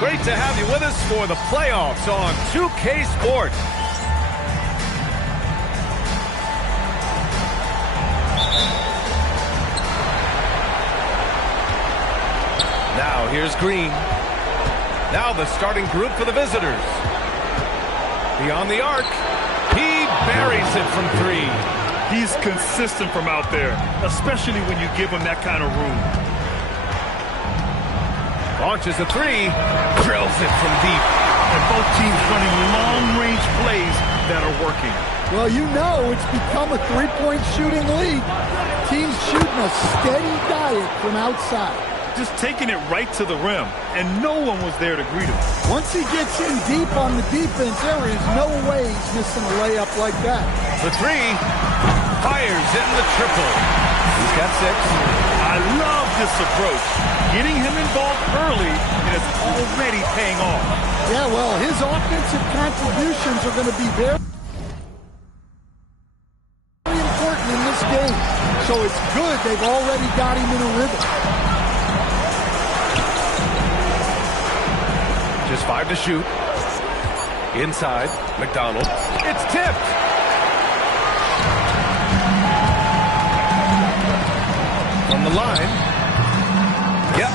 Great to have you with us for the playoffs on 2K Sports. Now here's Green. Now the starting group for the visitors. Beyond the arc. He buries it from 3. He's consistent from out there, especially when you give him that kind of room. Launches a 3, drills it from deep. And both teams running long-range plays that are working. Well, you know it's become a three-point shooting league. Teams shooting a steady diet from outside. Just taking it right to the rim, and no one was there to greet him. Once he gets in deep on the defense, there is no way he's missing a layup like that. The 3, fires in the triple. He's got 6. I love this approach. Getting him involved early, and it's already paying off. Yeah, well, his offensive contributions are going to be very important in this game. So it's good they've already got him in a rhythm. Just 5 to shoot. Inside, McDonald. It's tipped. From the line. Yep.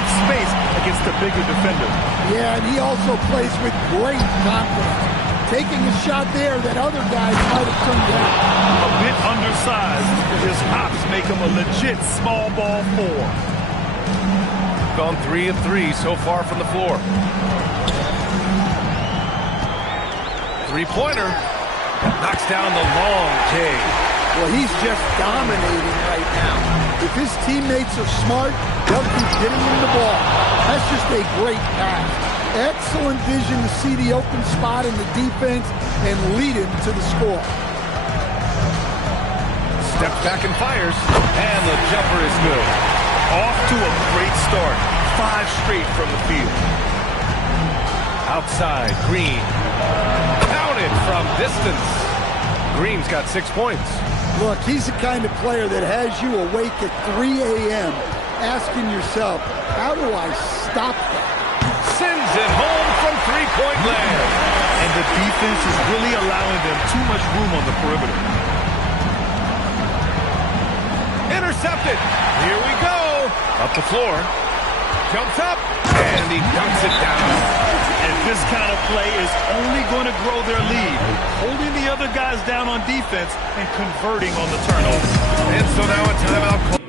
create space against the bigger defender. Yeah, and he also plays with great confidence, taking a shot there that other guys might have turned down. A bit undersized, his hops make him a legit small ball 4. Gone 3 of 3 so far from the floor. Three-pointer. Knocks down the long J. Well, he's just dominating right now. If his teammates are smart, they'll keep getting him the ball. That's just a great pass. Excellent vision to see the open spot in the defense and lead him to the score. Steps back and fires, and the jumper is good. Off to a great start. 5 straight from the field. Outside, Green. Counted from distance. Green's got 6 points. Look, he's the kind of player that has you awake at 3 a.m. asking yourself, how do I stop that? Sends it home from three-point land. And the defense is really allowing them too much room on the perimeter. Intercepted. Here we go. Up the floor. Jumps up, and he dunks it down. And this kind of play is only going to grow their lead, holding the other guys down on defense and converting on the turnover. And so now a timeout call.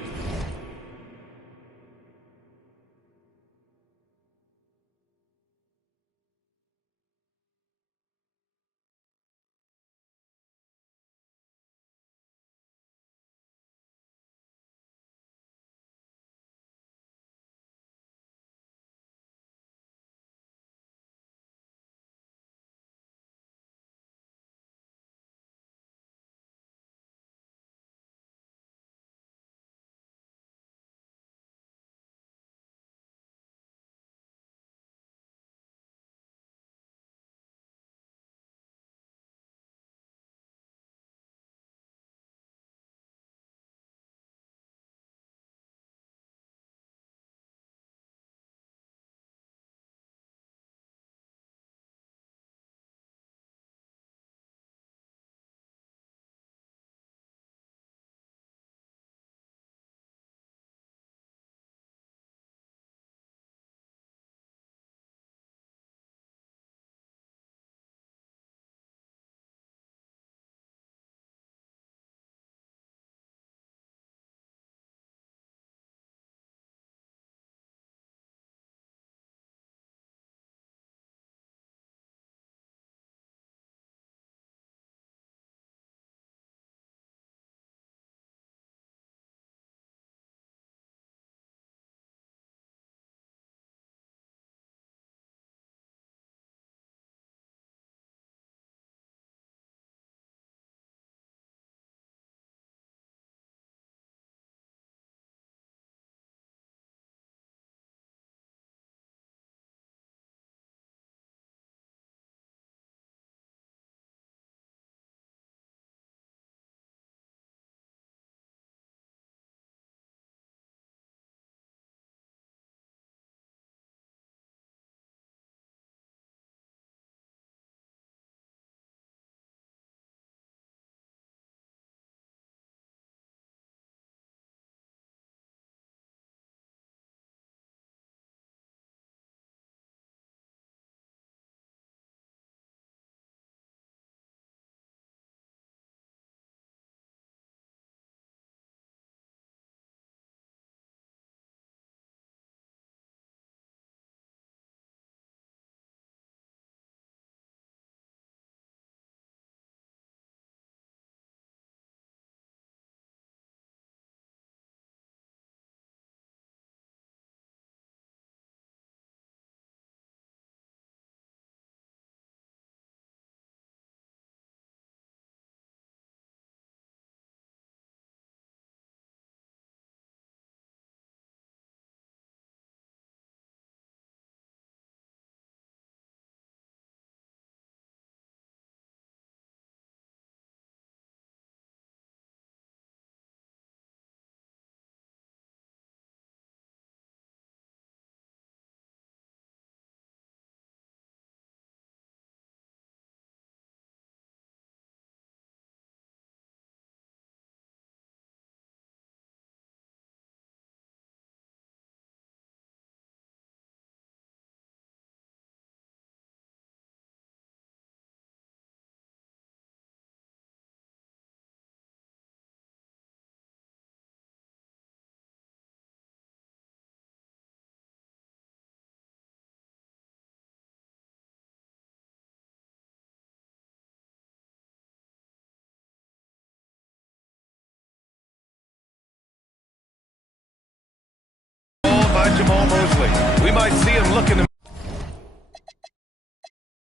Jamal Mosley. We might see him looking to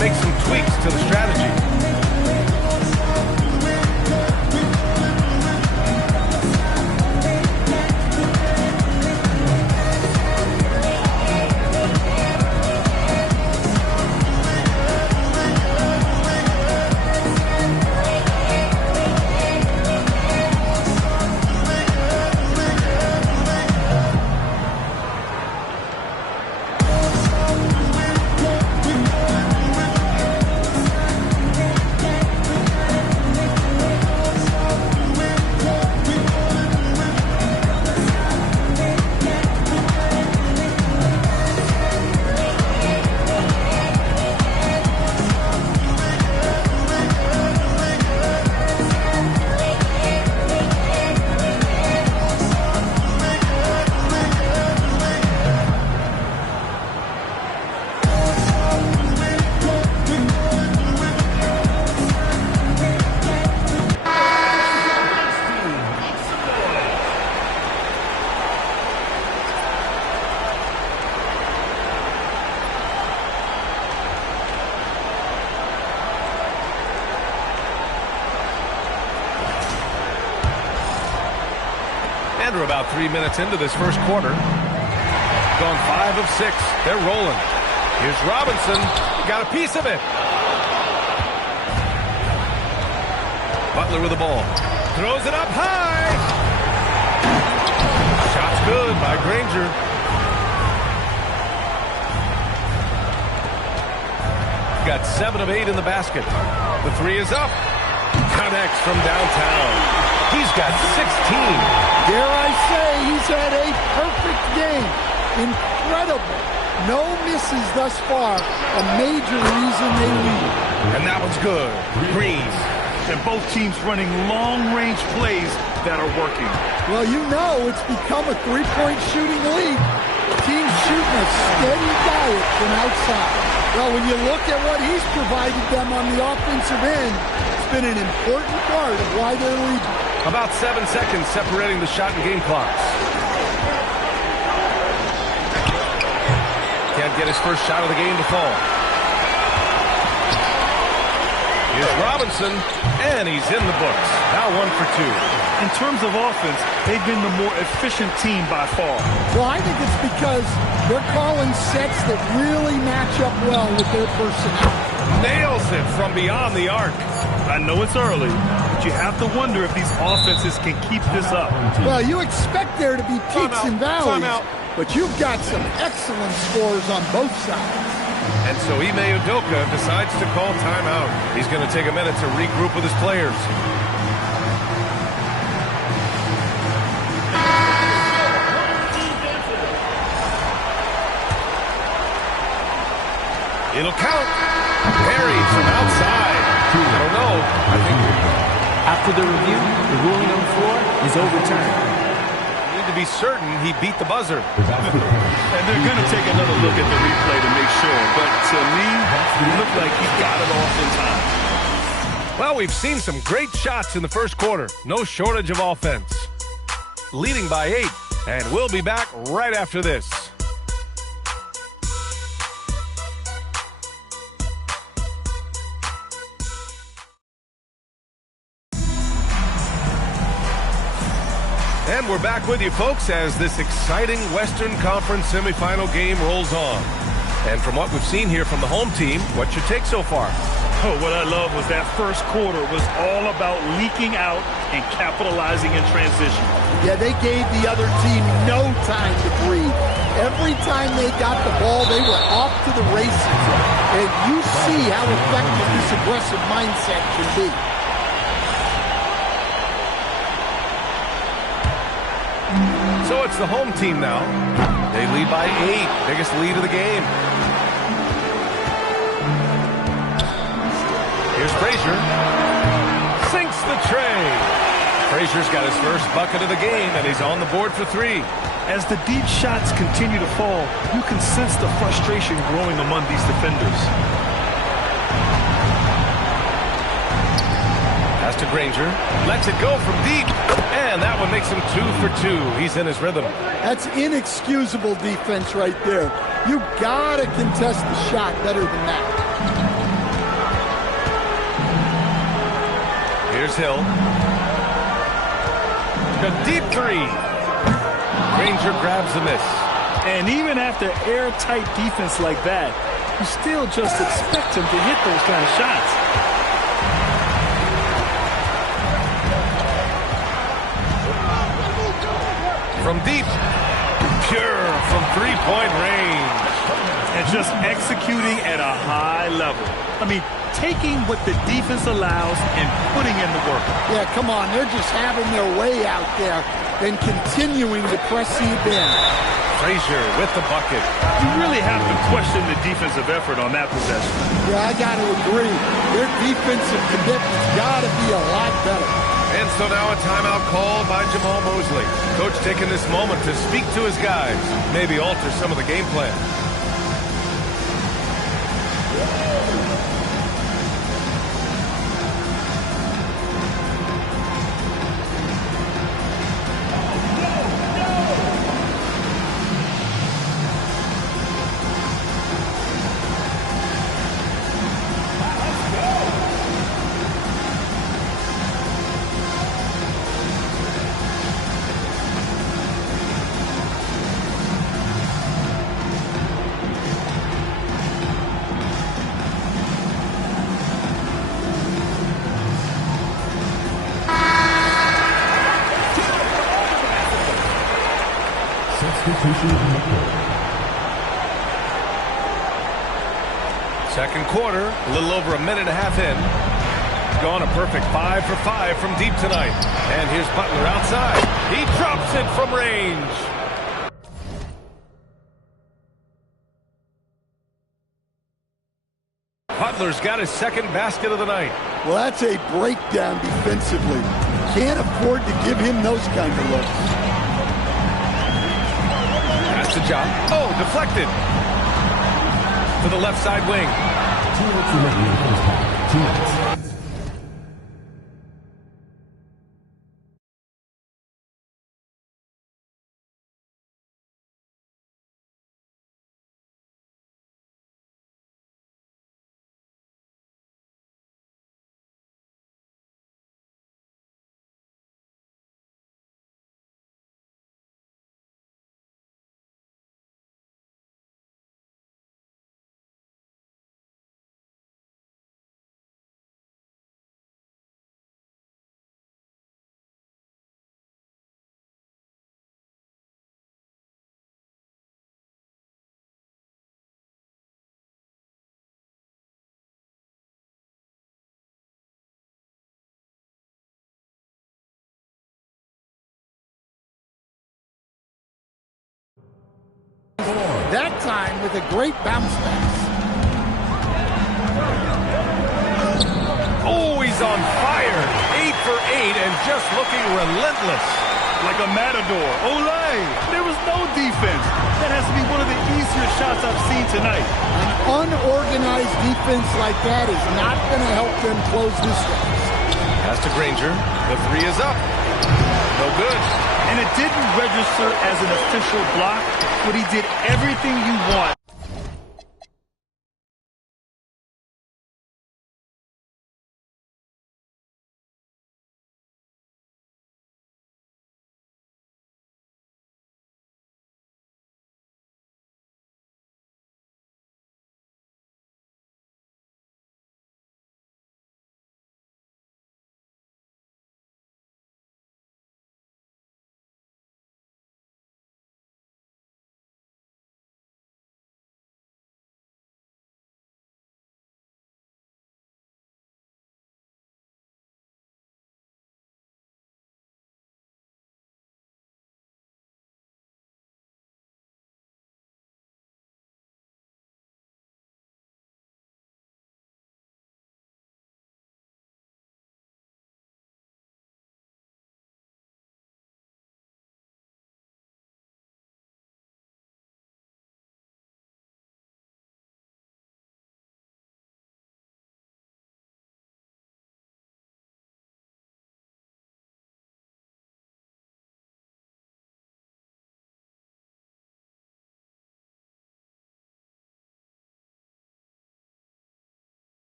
make some tweaks to the strategy. And we're about 3 minutes into this first quarter. Gone 5 of 6. They're rolling. Here's Robinson. Got a piece of it. Butler with the ball. Throws it up high. Shot's good by Granger. Got 7 of 8 in the basket. The three is up. Connects from downtown. He's got 16. Dare I say he's had a perfect game. Incredible. No misses thus far. A major reason they lead. And that one's good. Green. And both teams running long-range plays that are working. Well, you know it's become a three-point shooting league. Teams shooting a steady diet from outside. Well, when you look at what he's provided them on the offensive end, it's been an important part of why they're leading. About 7 seconds separating the shot and game clocks. Can't get his first shot of the game to fall. Here's Robinson, and he's in the books. Now 1 for 2. In terms of offense, they've been the more efficient team by far. Well, I think it's because they're calling sets that really match up well with their personnel. Nails it from beyond the arc. I know it's early, but you have to wonder if these offenses can keep this up. Well, you expect there to be peaks and valleys, but you've got some excellent scores on both sides. And so Ime Udoka decides to call timeout. He's going to take a minute to regroup with his players. It'll count. Buried from outside. I don't know. I think after the review, the ruling on the floor is overturned. We need to be certain he beat the buzzer. And they're going to take another look at the replay to make sure. But to me, it looked like he got it off in time. Well, we've seen some great shots in the first quarter. No shortage of offense. Leading by 8. And we'll be back right after this. And we're back with you, folks, as this exciting Western Conference semifinal game rolls on. And from what we've seen here from the home team, what's your take so far? Oh, what I love was that first quarter was all about leaking out and capitalizing in transition. Yeah, they gave the other team no time to breathe. Every time they got the ball, they were off to the races. And you see how effective this aggressive mindset can be. So it's the home team now. They lead by 8. Biggest lead of the game. Here's Frazier. Sinks the tray. Frazier's got his first bucket of the game, and he's on the board for 3. As the deep shots continue to fall, you can sense the frustration growing among these defenders. Pass Pass to Granger. Lets it go from deep. And that one makes him 2 for 2. He's in his rhythm. That's inexcusable defense right there. You gotta contest the shot better than that. Here's Hill. A deep three. Granger grabs the miss. And even after airtight defense like that, you still just expect him to hit those kind of shots. From deep. Pure from three-point range. And just executing at a high level. I mean, taking what the defense allows and putting in the work. Yeah, come on. They're just having their way out there and continuing to press deep in. Frazier with the bucket. You really have to question the defensive effort on that possession. Yeah, I got to agree. Their defensive commitment's got to be a lot better. And so now a timeout called by Jamal Mosley. Coach taking this moment to speak to his guys, maybe alter some of the game plan. Second quarter, a little over a minute and a half in. Gone a perfect 5 for 5 from deep tonight. And here's Butler outside. He drops it from range. Butler's got his second basket of the night. Well, that's a breakdown defensively. Can't afford to give him those kind of looks. That's the job. Oh, deflected. To the left side wing. 2 minutes remaining in the first half. 2 minutes. That time with a great bounce pass. Oh, he's on fire. 8 for 8 and just looking relentless. Like a matador. Olay! There was no defense. That has to be one of the easier shots I've seen tonight. An unorganized defense like that is not going to help them close this deficit. Pass to Granger. The three is up. No good. And it didn't register as an official block, but he did everything you want.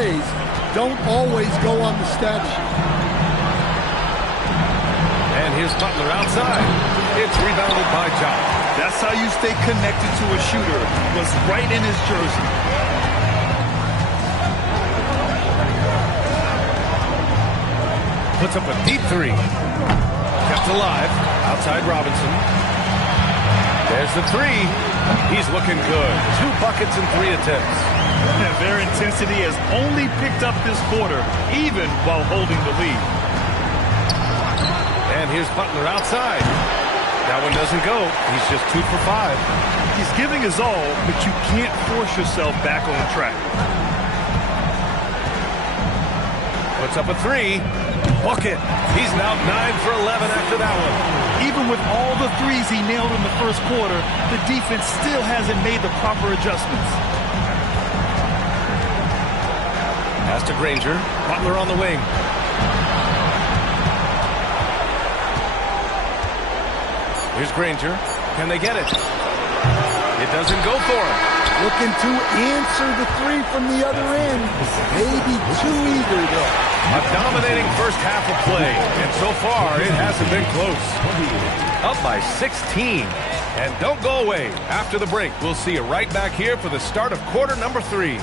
plays don't always go on the stat sheet. And here's Butler outside. It's rebounded by Jock. That's how you stay connected to a shooter. Was right in his jersey. Puts up a deep three. Kept alive. Outside Robinson. There's the three. He's looking good. 2 buckets in 3 attempts. And their intensity has only picked up this quarter, even while holding the lead. And here's Butler outside. That one doesn't go. He's just 2 for 5. He's giving his all, but you can't force yourself back on track. Puts up a 3. Bucket. He's now 9 for 11 after that one. Even with all the threes he nailed in the first quarter, the defense still hasn't made the proper adjustments. Pass to Granger. Butler on the wing. Here's Granger. Can they get it? It doesn't go for him. Looking to answer the 3 from the other end. Maybe too eager there. A dominating first half of play, and so far it hasn't been close. Up by 16. And don't go away. After the break, we'll see you right back here for the start of quarter number 3.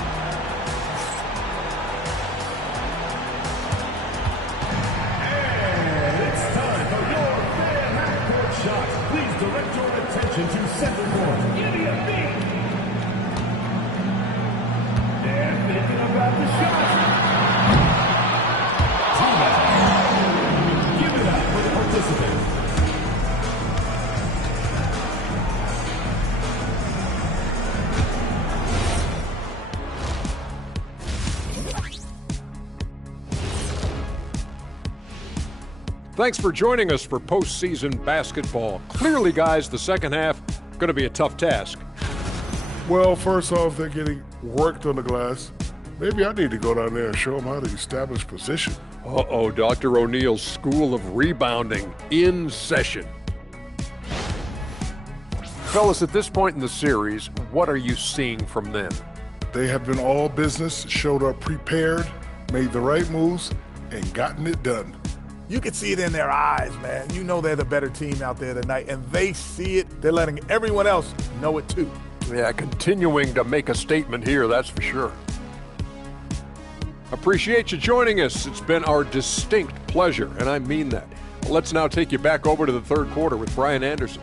Thanks for joining us for postseason basketball. Clearly, guys, the second half going to be a tough task. Well, first off, they're getting worked on the glass. Maybe I need to go down there and show them how to establish position. Uh-oh, Dr. O'Neill's School of Rebounding in session. Fellas, at this point in the series, what are you seeing from them? They have been all business, showed up prepared, made the right moves, and gotten it done. You can see it in their eyes, man. You know they're the better team out there tonight, and they see it. They're letting everyone else know it too. Yeah, continuing to make a statement here, that's for sure. Appreciate you joining us. It's been our distinct pleasure, and I mean that. Let's now take you back over to the third quarter with Brian Anderson.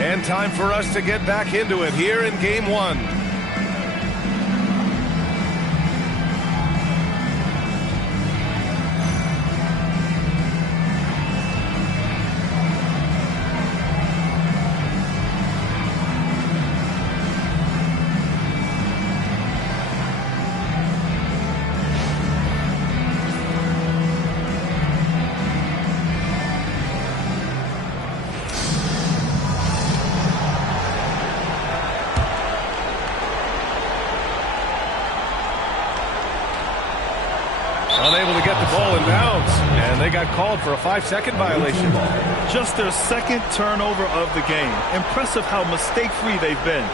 And time for us to get back into it here in Game 1. Unable to get the ball in bounds, and they got called for a 5-second violation. Just their second turnover of the game. Impressive how mistake-free they've been.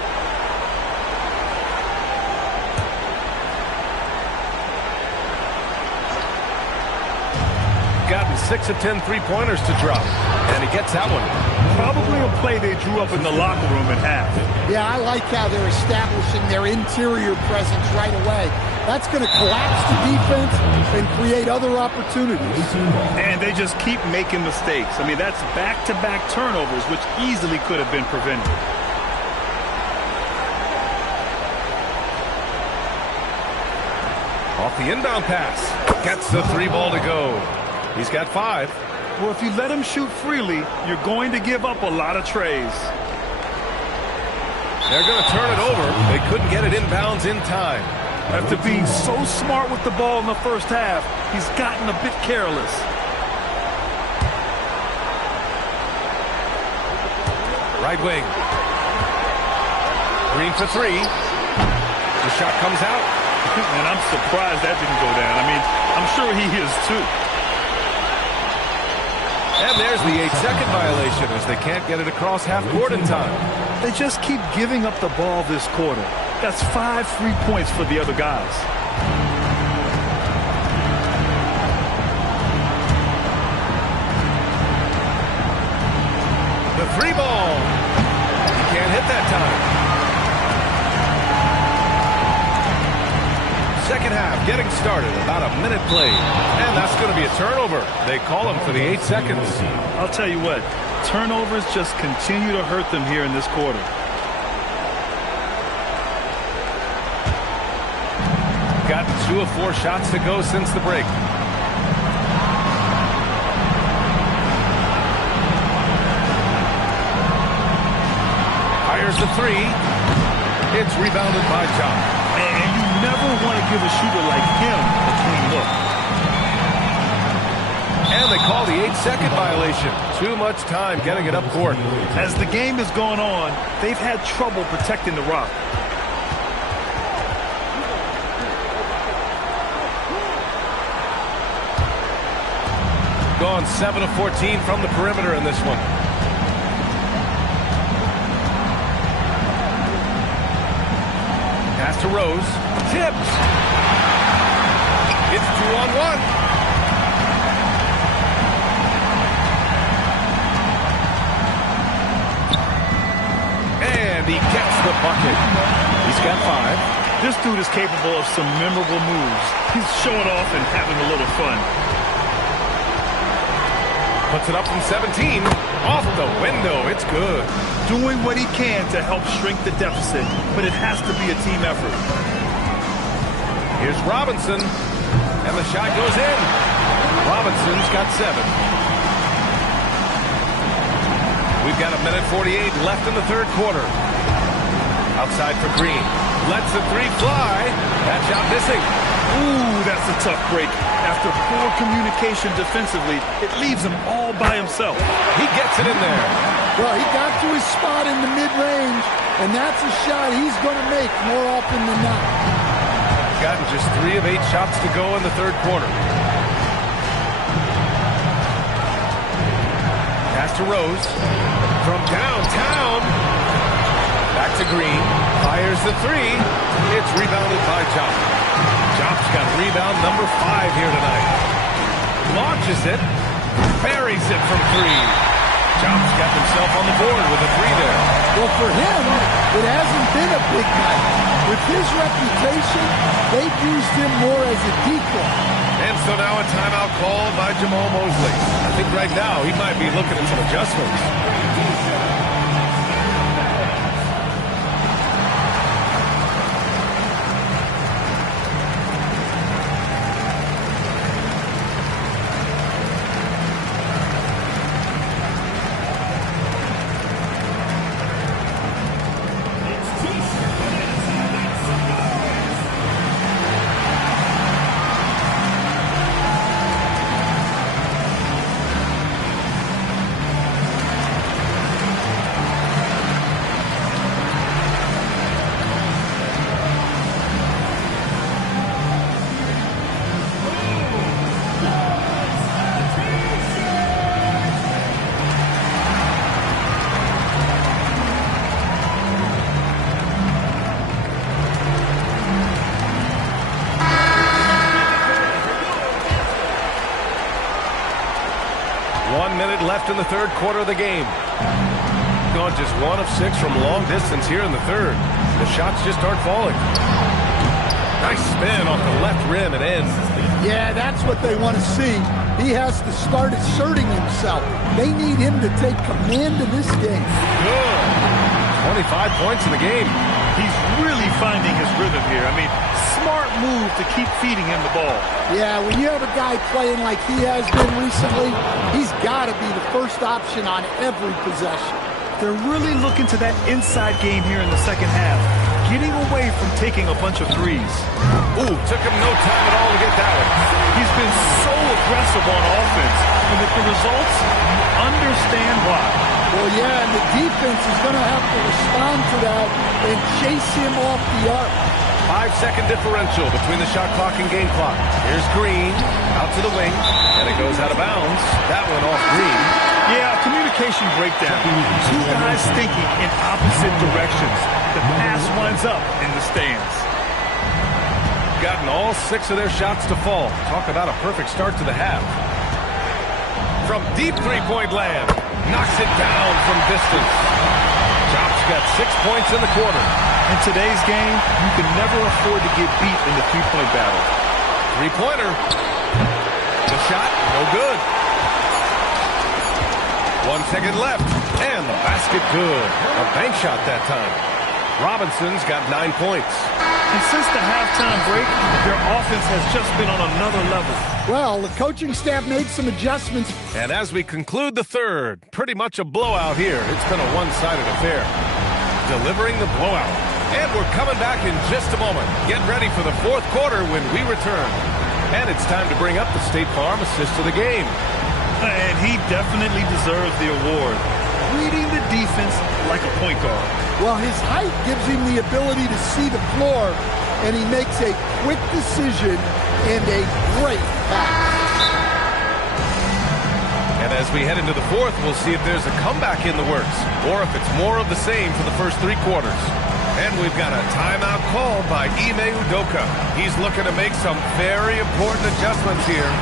Gotten 6 of 10 three-pointers to drop, and he gets that one. Probably a play they drew up in the locker room at half. Yeah, I like how they're establishing their interior presence right away. That's going to collapse the defense and create other opportunities. And they just keep making mistakes. I mean, that's back-to-back turnovers, which easily could have been prevented. Off the inbound pass. Gets the 3 ball to go. He's got 5. Well, if you let him shoot freely, you're going to give up a lot of trays. They're going to turn it over. They couldn't get it inbounds in time. After being so smart with the ball in the first half, he's gotten a bit careless. Right wing. Green for 3. The shot comes out. And I'm surprised that didn't go down. I mean, I'm sure he is too. And there's the 8-second violation as they can't get it across half court in time. They just keep giving up the ball this quarter. That's 5 free points for the other guys. The 3-ball. He can't hit that time. Second half getting started, about a minute played. And that's going to be a turnover. They call him for the 8 seconds. I'll tell you what, turnovers just continue to hurt them here in this quarter. Gotten 2 of 4 shots to go since the break. Fires the 3. It's rebounded by John. And you never want to give a shooter like him a clean look. And they call the 8-second violation. Too much time getting it up court. As the game has gone on, they've had trouble protecting the rock. Gone 7 of 14 from the perimeter in this one. Pass to Rose. Tips. It's 2-on-1. And he gets the bucket. He's got 5. This dude is capable of some memorable moves. He's showing off and having a little fun. Puts it up from 17. Off the window. It's good. Doing what he can to help shrink the deficit, but it has to be a team effort. Here's Robinson. And the shot goes in. Robinson's got 7. We've got a minute 48 left in the third quarter. Outside for Green. Lets the 3 fly. That shot missing. Ooh, that's a tough break. After poor communication defensively, it leaves him all by himself. He gets it in there. Well, he got to his spot in the mid-range, and that's a shot he's going to make more often than not. Gotten just 3 of 8 shots to go in the third quarter. Pass to Rose. From downtown. Back to Green. Fires the 3. It's rebounded by Chop. Chop's got rebound number 5 here tonight. Launches it. Buries it from 3. Chop's got himself on the board with a 3 there. Well, for him, it hasn't been a big night. With his reputation, they've used him more as a decoy. And so now a timeout called by Jamal Mosley. I think right now he might be looking at some adjustments. Left in the third quarter of the game. Gone just 1 of 6 from long distance here in the third. The shots just aren't falling. Nice spin off the left rim and in. Yeah, that's what they want to see. He has to start asserting himself. They need him to take command of this game. Good. 25 points in the game. He's really finding his rhythm here. I mean, smart move to keep feeding him the ball. Yeah, when you have a guy playing like he has been recently, he's got to be the first option on every possession. They're really looking to that inside game here in the second half, getting away from taking a bunch of threes. Ooh, took him no time at all to get that one. He's been so aggressive on offense, and with the results, you understand why. Well, yeah, and the defense is going to have to respond to that and chase him off the arc. 5-second differential between the shot clock and game clock. Here's Green, out to the wing, and it goes out of bounds. That one off Green. Yeah, communication breakdown. Two guys thinking in opposite directions. The pass winds up in the stands. Gotten all 6 of their shots to fall. Talk about a perfect start to the half. From deep three-point land. Knocks it down from distance. Chop's got 6 points in the quarter. In today's game, you can never afford to get beat in the three-point battle. Three-pointer. The shot, no good. 1 second left. And the basket good. A bank shot that time. Robinson's got 9 points. And since the halftime break, their offense has just been on another level. Well, the coaching staff made some adjustments. And as we conclude the third, pretty much a blowout here. It's been a one-sided affair. Delivering the blowout. And we're coming back in just a moment. Get ready for the fourth quarter when we return. And it's time to bring up the State Farm assist of the game. And he definitely deserves the award. Reading the defense like a point guard. Well, his height gives him the ability to see the floor, and he makes a quick decision and a great pass. And as we head into the fourth, we'll see if there's a comeback in the works, or if it's more of the same for the first 3 quarters. And we've got a timeout called by Ime Udoka. He's looking to make some very important adjustments here.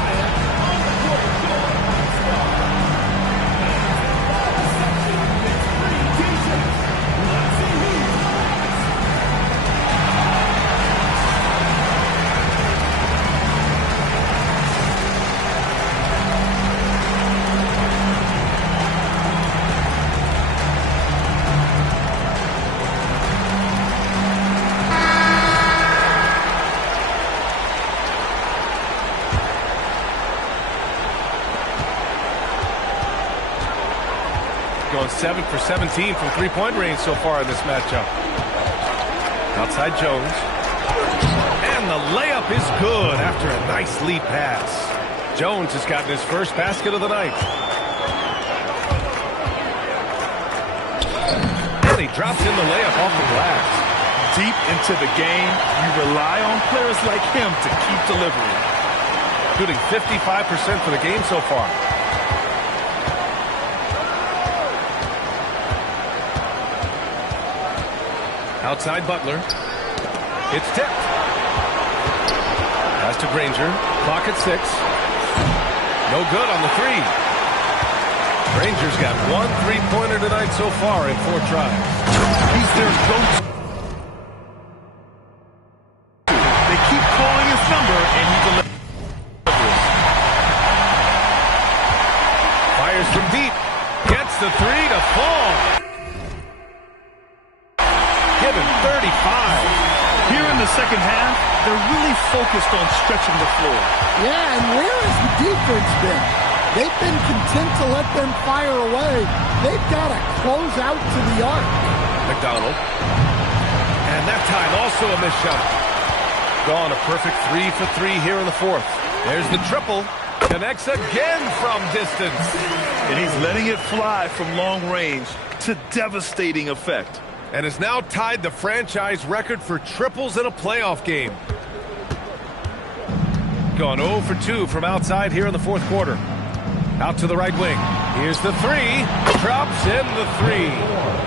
Going 7 for 17 from three-point range so far in this matchup. Outside Jones. And the layup is good after a nice lead pass. Jones has gotten his first basket of the night. And he drops in the layup off the glass. Deep into the game, you rely on players like him to keep delivering. Shooting 55% for the game so far. Outside Butler. It's tipped. Pass to Granger. Clock at 6. No good on the 3. Granger's got 1 3-pointer tonight so far in 4 tries. He's their go-to. They keep calling his number, and he delivers. Fires from deep. Gets the 3 to fall. Given 35. Here in the second half, they're really focused on stretching the floor. Yeah, and where has the defense been? They've been content to let them fire away. They've got to close out to the arc. McDonald. And that time also a missed shot. Gone a perfect 3 for 3 here in the fourth. There's the triple. Connects again from distance. And he's letting it fly from long range to devastating effect. And has now tied the franchise record for triples in a playoff game. Gone 0 for 2 from outside here in the fourth quarter. Out to the right wing. Here's the 3. Drops in the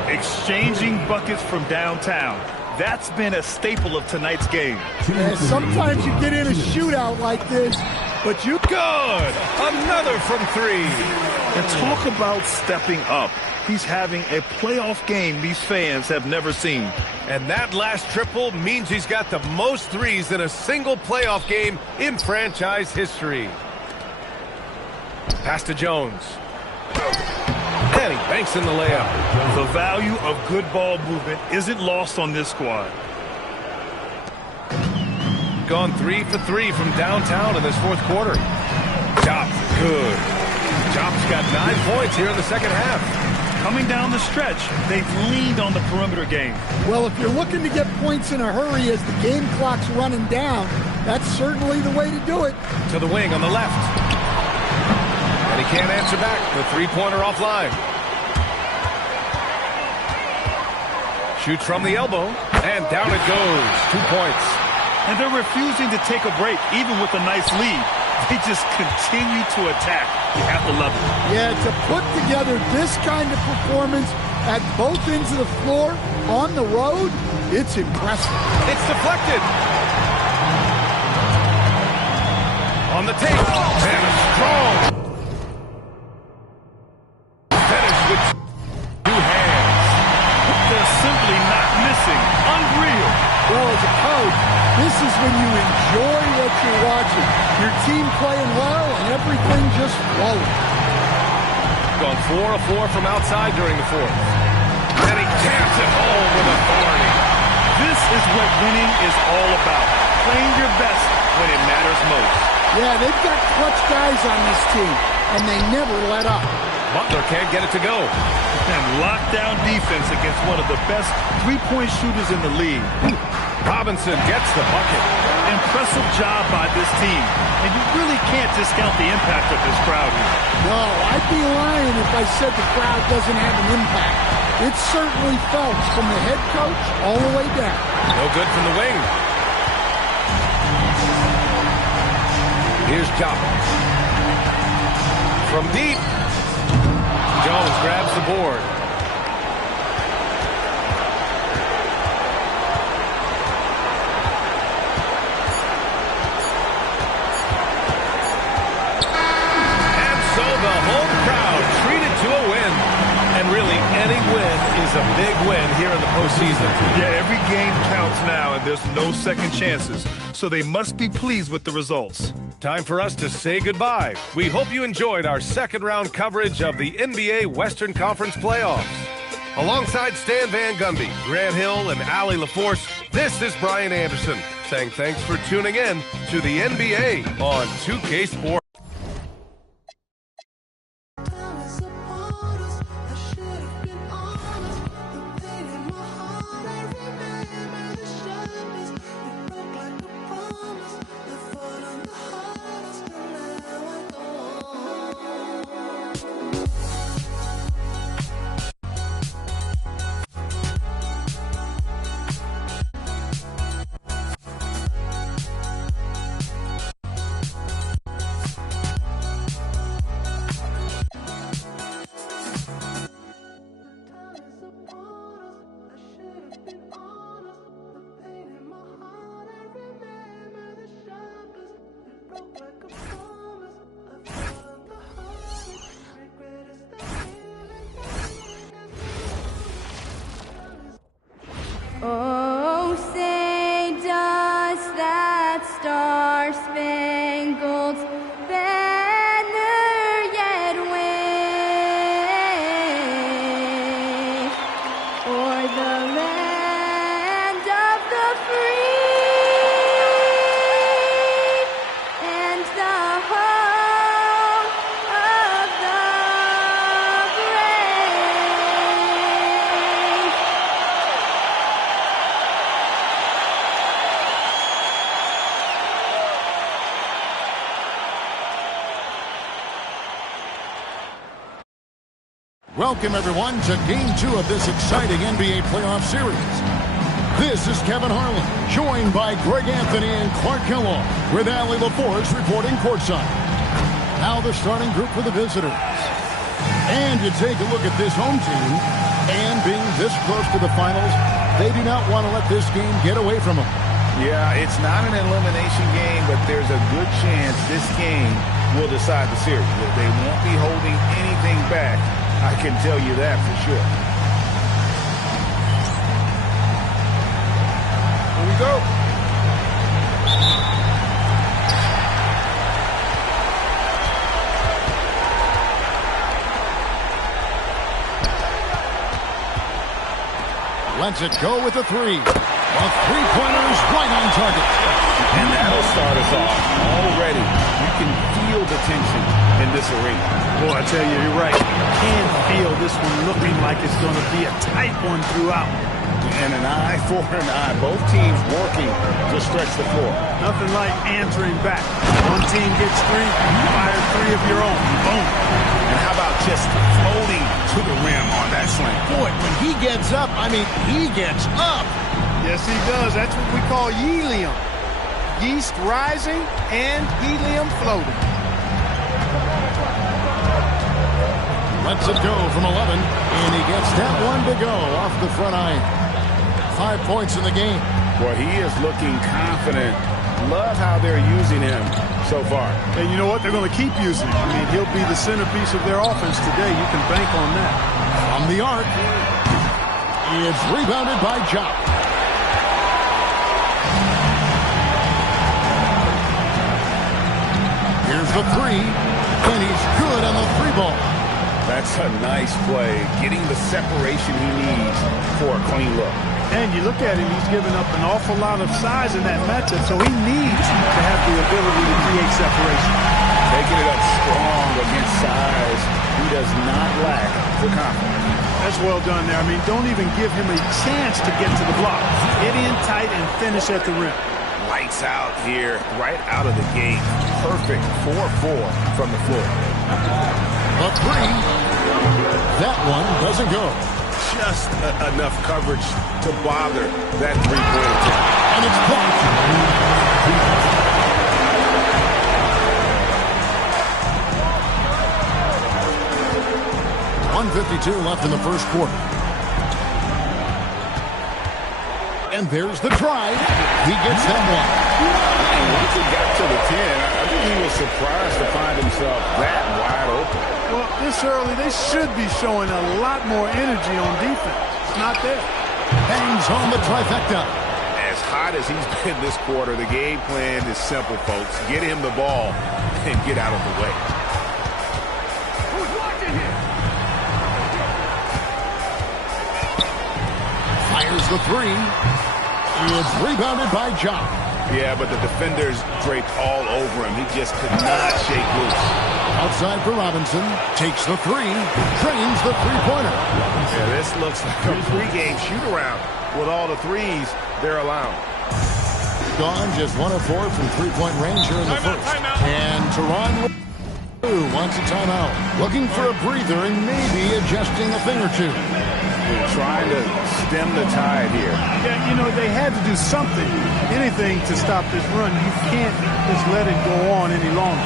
3. Exchanging buckets from downtown. That's been a staple of tonight's game. And sometimes you get in a shootout like this, but you... Good! Another from 3. And talk about stepping up. He's having a playoff game these fans have never seen. And that last triple means he's got the most threes in a single playoff game in franchise history. Pass to Jones. And he banks in the layup. The value of good ball movement isn't lost on this squad. Gone 3 for 3 from downtown in this fourth quarter. Chop, good. Chop's got 9 points here in the second half. Coming down the stretch, they've leaned on the perimeter game. Well, if you're looking to get points in a hurry as the game clock's running down, that's certainly the way to do it. To the wing on the left. And he can't answer back. The three-pointer offline. Shoots from the elbow. And down it goes. 2 points. And they're refusing to take a break, even with a nice lead. They just continue to attack. You have to love it. Yeah, to put together this kind of performance at both ends of the floor on the road, it's impressive. It's deflected. On the tape. And a strong finish with 2 hands. They're simply not missing. Unreal. Well, as a coach, this is when you enjoy what you're watching. Your team playing well and everything just flowing. Gone 4 of 4 from outside during the fourth. And he taps it home with authority. This is what winning is all about. Playing your best when it matters most. Yeah, they've got clutch guys on this team, and they never let up. Butler can't get it to go. And lockdown defense against one of the best three-point shooters in the league. Robinson gets the bucket. Impressive job by this team. And you really can't discount the impact of this crowd here. No, I'd be lying if I said the crowd doesn't have an impact. It's certainly felt from the head coach all the way down. No good from the wing. Here's Job. From deep. Jones grabs the board. And so the home crowd treated to a win. And really, any win is a big win here in the postseason. Yeah, every game counts now, and there's no second chances. So they must be pleased with the results. Time for us to say goodbye. We hope you enjoyed our second round coverage of the NBA Western Conference Playoffs. Alongside Stan Van Gundy, Grant Hill, and Allie LaForce, this is Brian Anderson saying thanks for tuning in to the NBA on 2K Sports. Oh, say does that star-spangled banner yet wave o'er the land of the free and the home of the brave. Welcome, everyone, to Game 2 of this exciting NBA playoff series. This is Kevin Harlan, joined by Greg Anthony and Clark Kellogg, with Allie LaForce reporting courtside. Now the starting group for the visitors. And you take a look at this home team, and being this close to the finals, they do not want to let this game get away from them. Yeah, it's not an elimination game, but there's a good chance this game will decide the series. They won't be holding anything back. I can tell you that for sure. Here we go. Lets it go with a three. A three-pointer's right on target. And that'll start us off already. You can feel the tension in this arena. Boy, I tell you, you're right. You can feel this one looking like it's going to be a tight one throughout. And an eye for an eye. Both teams working to stretch the floor. Nothing like answering back. One team gets three, you fire three of your own. Boom. And how about just floating to the rim on that slam? Boy, when he gets up, I mean, he gets up. Yes, he does. That's what we call helium. Yeast rising and helium floating. Lets it go from 11, and he gets that one to go off the front iron. 5 points in the game. Boy, he is looking confident. Love how they're using him so far. And you know what? They're going to keep using him. I mean, he'll be the centerpiece of their offense today. You can bank on that. From the arc, it's rebounded by Jock. Here's the three, and he's good on the three ball. That's a nice play, getting the separation he needs for a clean look. And you look at him, he's given up an awful lot of size in that matchup, so he needs to have the ability to create separation. Taking it up strong against size. He does not lack the confidence. That's well done there. I mean, don't even give him a chance to get to the block. Get in tight and finish at the rim. Lights out here, right out of the gate. Perfect 4-4 from the floor. A three. That one doesn't go. Just enough coverage to bother that three-point attempt. And it's blocked. 1:52 left in the first quarter. And there's the drive. He gets that one. And once he got to the 10, I think he was surprised to find himself that wide open. Well, this early, they should be showing a lot more energy on defense. It's not there. Bangs home the trifecta. As hot as he's been this quarter, the game plan is simple, folks. Get him the ball and get out of the way. Who's watching here? Fires the three. It's rebounded by Jock. Yeah, but the defenders draped all over him. He just could not shake loose. Outside for Robinson. Takes the three. Trains the three-pointer. Yeah, this looks like a pregame shoot-around with all the threes they're allowing. Gone just 1 of 4 from three-point range here in the first. And Toronto wants a timeout. Looking for a breather and maybe adjusting a thing or two. They're trying to stem the tide here. Yeah, you know, they had to do something, anything to stop this run. You can't just let it go on any longer.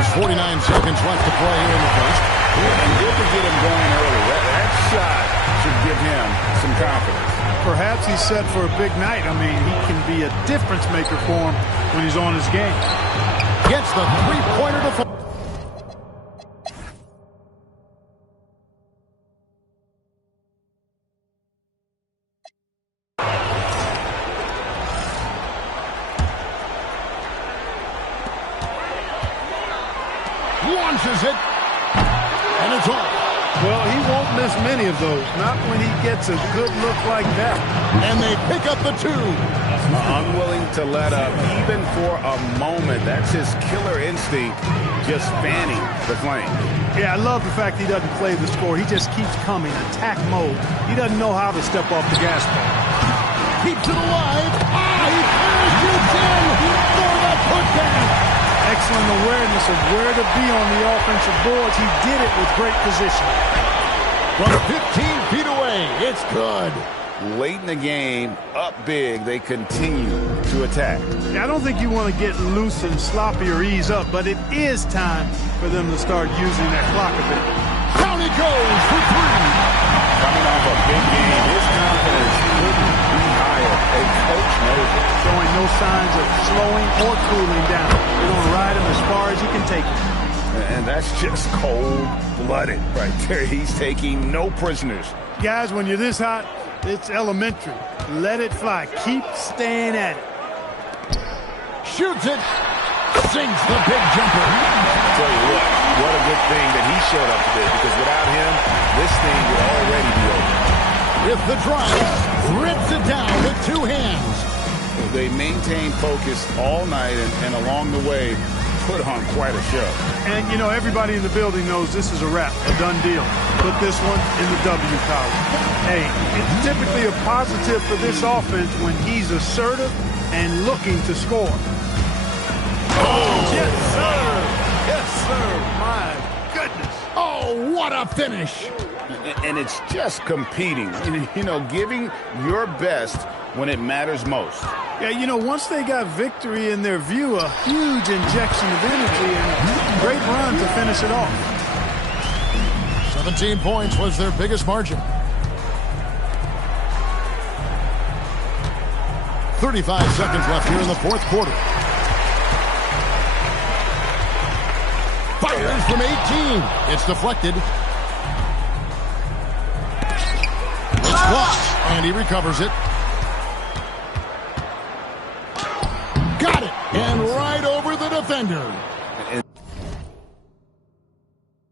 There's 49 seconds left to play here in the first. Yeah, and good to get him going early. That shot should give him some confidence. Perhaps he's set for a big night. I mean, he can be a difference maker for him when he's on his game. Gets the three-pointer to fall. Launches it, and it's off. Well, he won't miss many of those, not when he gets a good look like that. And they pick up the two. Unwilling to let up, even for a moment. That's his killer instinct, just fanning the flame. Yeah, I love the fact he doesn't play the score. He just keeps coming, attack mode. He doesn't know how to step off the gas pedal. Keeps it alive. He parachutes in for the putback. Excellent awareness of where to be on the offensive boards. He did it with great position. From 15 feet away, it's good. Late in the game, up big, they continue to attack. I don't think you want to get loose and sloppy or ease up, but it is time for them to start using that clock a bit. Down he goes for three. Coming off a big game, his confidence couldn't be higher. And coach knows it. Showing no signs of slowing or cooling down. They're going to ride him as far as he can take him. And that's just cold-blooded right there. He's taking no prisoners. Guys, when you're this hot, it's elementary. Let it fly. Keep staying at it. Shoots it. Sinks the big jumper. I'll tell you what a good thing that he showed up today, because without him, this thing would already be over. With the drive, rips it down with two hands. They maintained focus all night and along the way put on quite a show. And, you know, everybody in the building knows this is a wrap, a done deal. Put this one in the W column. Hey, it's typically a positive for this offense when he's assertive and looking to score. Oh, yes, sir. Yes, sir. My goodness. Oh, what a finish. And it's just competing, you know, giving your best when it matters most. Yeah, you know, once they got victory in their view, a huge injection of energy and a great run to finish it off. 17 points was their biggest margin. 35 seconds left here in the fourth quarter. Fires from 18. It's deflected. It's blocked, and he recovers it. Got it, and right over the defender. And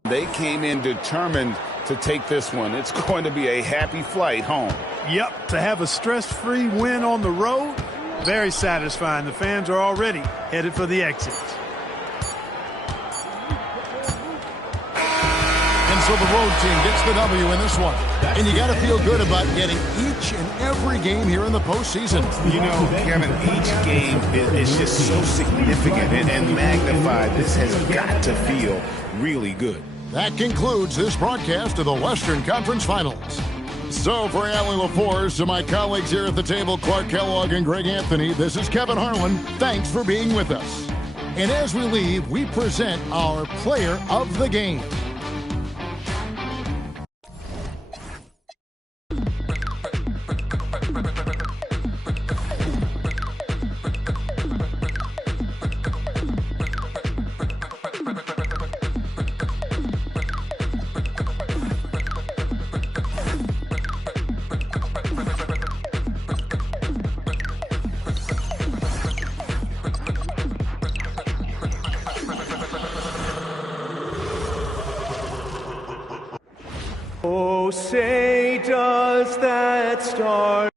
they came in determined to take this one. It's going to be a happy flight home. Yep, to have a stress-free win on the road, very satisfying. The fans are already headed for the exits. And so the road team gets the W in this one. And you got to feel good about getting each and every game here in the postseason. You know, Kevin, each game is just so significant and magnified. This has got to feel really good. That concludes this broadcast of the Western Conference Finals. So for Allie LaForce, to my colleagues here at the table, Clark Kellogg and Greg Anthony, this is Kevin Harlan. Thanks for being with us. And as we leave, we present our player of the game. Oh, say does that star